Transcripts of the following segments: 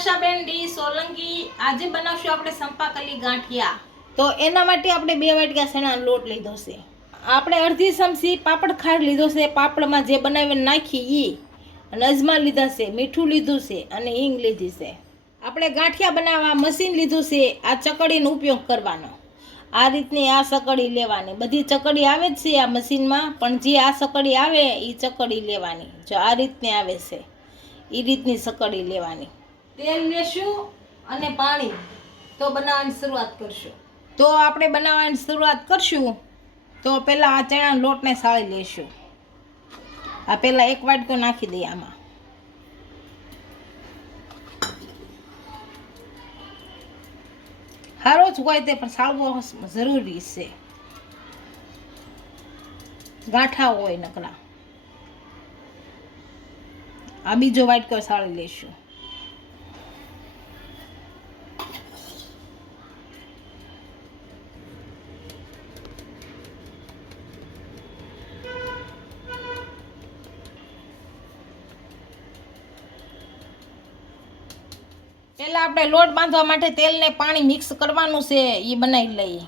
દક્ષાબેન D Solanki, આજે બનાવશું આપણે સંપાકલી ગાંઠિયા. તો એના માટે આપણે બે વાટકા સણા લોટ લીધો છે. આપણે અડધી ચમચી પાપડ ખાંડ લીધો છે. પાપડમાં જે બનાવીને નાખી ઈ અને અજમા લીધા છે. મીઠું લીધું છે અને હિંગ લીધી છે. આપણે ગાંઠિયા બનાવવા મશીન લીધું છે. આ ચકડીનો ઉપયોગ કરવાનો. આ રીતની આ સકડી લેવાની. બધી ચકડી આવે જ છે આ મશીનમાં, પણ જે આ સકડી આવે એ ચકડી લેવાની. જો આ રીતની આવે છે. એ રીતની સકડી લેવાની. તેલ લેશું અને પાણી. તો બનાવવાની શરૂઆત કરશું. તો આપણે બનાવવાની શરૂઆત કરશું. તો પહેલાં આ ચણાના લોટને સાળી લેશું. આ પહેલાં એક વાટકો નાખી દઈએ આમાં. સારો જ હોય તે પણ સાળવો જરૂરી છે. ગાંઠા હોય નકરા. આ બીજો વાટકો સાળી લેશું. પહેલાં આપણે લોટ બાંધવા માટે તેલને પાણી મિક્સ કરવાનું છે એ બનાવી લઈએ.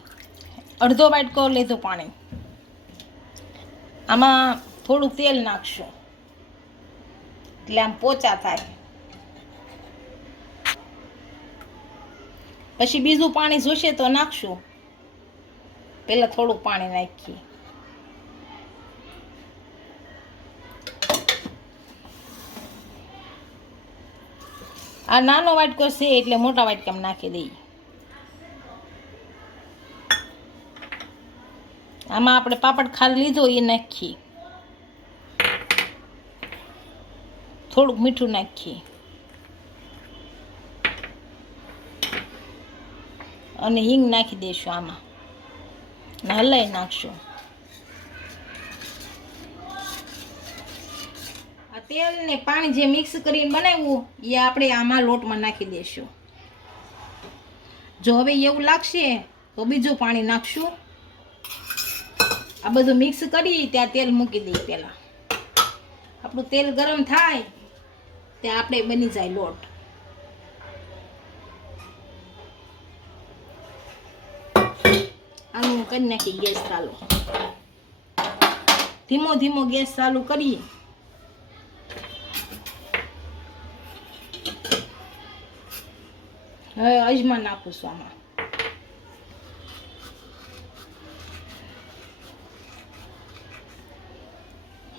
અડધો વાટકો લીધું પાણી. આમાં થોડું તેલ નાખશું. એટલે આમ પોચા થાય. પછી બીજું પાણી જોશે તો નાખશું. પહેલાં થોડું પાણી નાખીએ. આ નાનો વાટકો છે એટલે મોટા વાટકામાં નાખી દઈએ આમાં આપણે પાપડ ખાર લીધો એ નાખીએ થોડુંક મીઠું નાખીએ અને હિંગ નાખી દઈશું આમાં. હલાઈ નાખશું. તેલ ને પાણી જે મિક્સ કરીને બનાવ્યું, એ આપણે આમાં લોટમાં નાખી દઈશું. જો હવે એવું લાગશે, તો બીજું પાણી નાખશું. આ બધું મિક્સ કરી, ત્યાં તેલ મૂકી દઈએ પહેલાં. આપણું તેલ ગરમ થાય, ત્યાં આપણે બની જાય લોટ. આનું કરી નાખી ગેસ ચાલુ. ધીમો ધીમો ગેસ ચાલુ કરીએ હવે અજમા નાખું છું આમાં.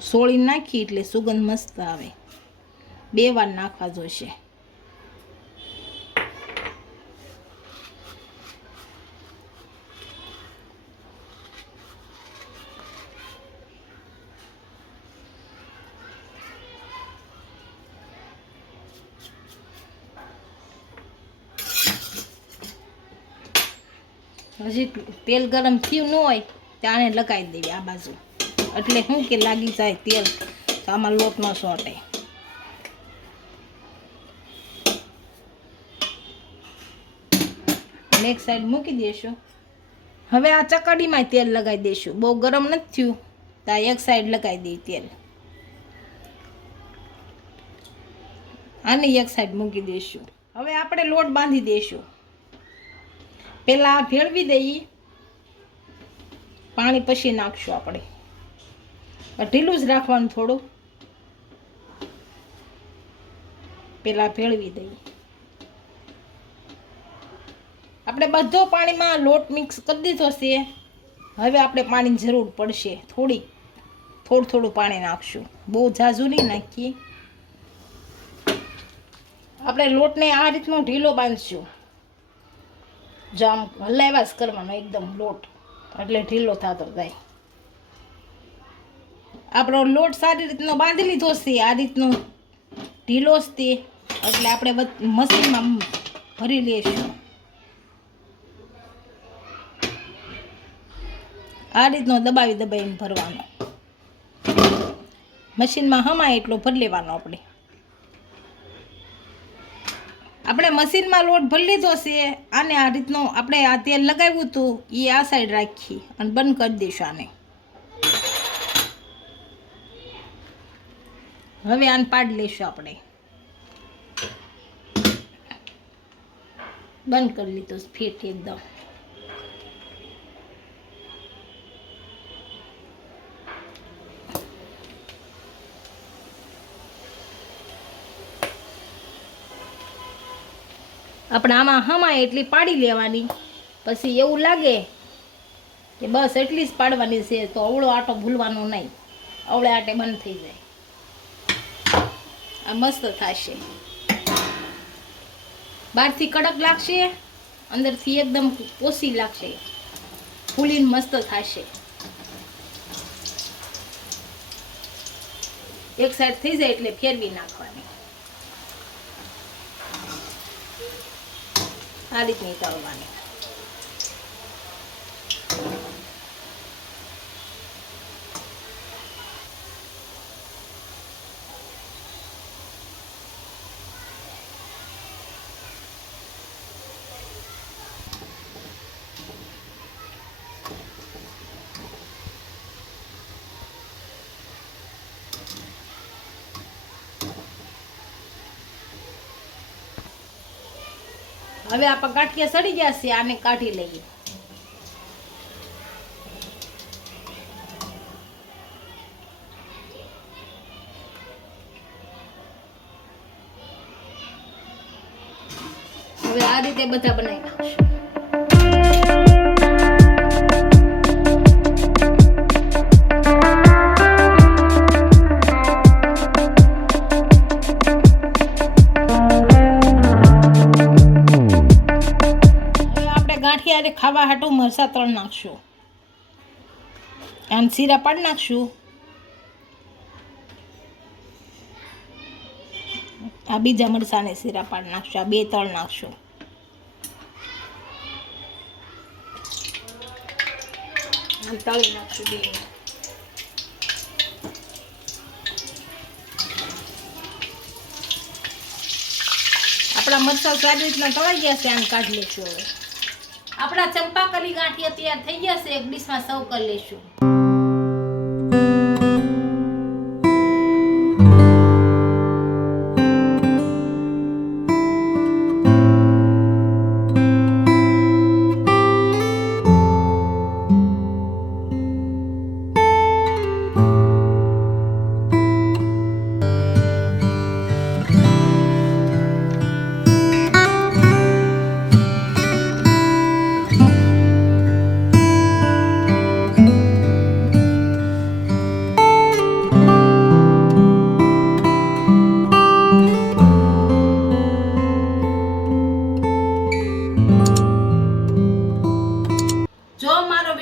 સોળી નાખી એટલે સુગંધ મસ્ત આવે. બે વાર નાખવા જોઈશે. હજી તેલ ગરમ થયું ન હોય ત્યારે લગાવી દેવી આ બાજુ. એટલે શું કે લાગી જાય તેલ, તો આમાં લોટ ન સોટે. એક સાઈડ મૂકી દઈશું હવે આ ચકડીમાં તેલ લગાવી દઈશું બહુ ગરમ નથી થયું, તો એક સાઈડ લગાવી દઈએ તેલ. આને એક સાઈડ મૂકી દઈશું હવે આપણે લોટ બાંધી દઈશું પહેલાં ભેળવી દઈએ. પાણી પછી નાખશું આપણે. ઢીલું જ રાખવાનું થોડું. પહેલાં ભેળવી દઈએ. આપણે બધો પાણીમાં લોટ મિક્સ કરી દીધો છે. હવે આપણે પાણીની જરૂર પડશે. થોડીક થોડું થોડું પાણી નાખશું. બહુ ઝાઝું નહીં નાખીએ. આપણે લોટને આ રીતનો ઢીલો બાંધશું. જો આમ હલાવ્યા જ કરવાનો એકદમ લોટ. એટલે ઢીલો થતો જાય. આપણો લોટ સારી રીતનો બાંધી લીધો છે, આ રીતનો ઢીલો જ તે. એટલે આપણે મશીનમાં ભરી લઈશું. આ રીતનો દબાવી દબાવીને ભરવાનો. મશીનમાં હમાય એટલો ભરી લેવાનો આપણે. આપણે મશીનમાં લોટ ભરી લીધો છે આને આ રીતનો આપણે આ તેલ લગાવ્યું હતું, એ આ સાઈડ રાખી અને બંધ કરી દઈશું આને. હવે આને પાડી લઈશું આપણે. બંધ કરી લીધો ફેટ એકદમ. આપણે આમાં હમાય એટલી પાડી લેવાની. પછી એવું લાગે કે બસ એટલી જ પાડવાની છે, તો અવળો આટો ભૂલવાનો નહીં. અવળે આટે બંધ થઈ જાય. આ મસ્ત થશે. બહારથી કડક લાગશે, અંદરથી એકદમ ઓછી લાગશે. ફૂલીને મસ્ત થશે. એક સાઈડ થઈ જાય એટલે ફેરવી નાખવાની. આ રીતની તળવાની હવે આપણા ગાંઠિયા સડી ગયા છે, આને કાઢી લઈએ. હવે આ રીતે બધા બનાવી નાખશું. હવે આપણે ખાવા હાટું મરસા તળ નાખશું. આમ શીરા પાડી નાખશું. આ બીજા મરસાને શીરા પાડી નાખશું. આ બે તળ નાખશું. તળી નાખશું આપણા મરચાં સારી રીતના તળાઈ ગયા છે, આમ કાઢી લેશું હવે. આપણા ચંપાકલી ગાંઠિયા તૈયાર થઈ ગયા છે. એક ડીશમાં સર્વ કરી લેશું.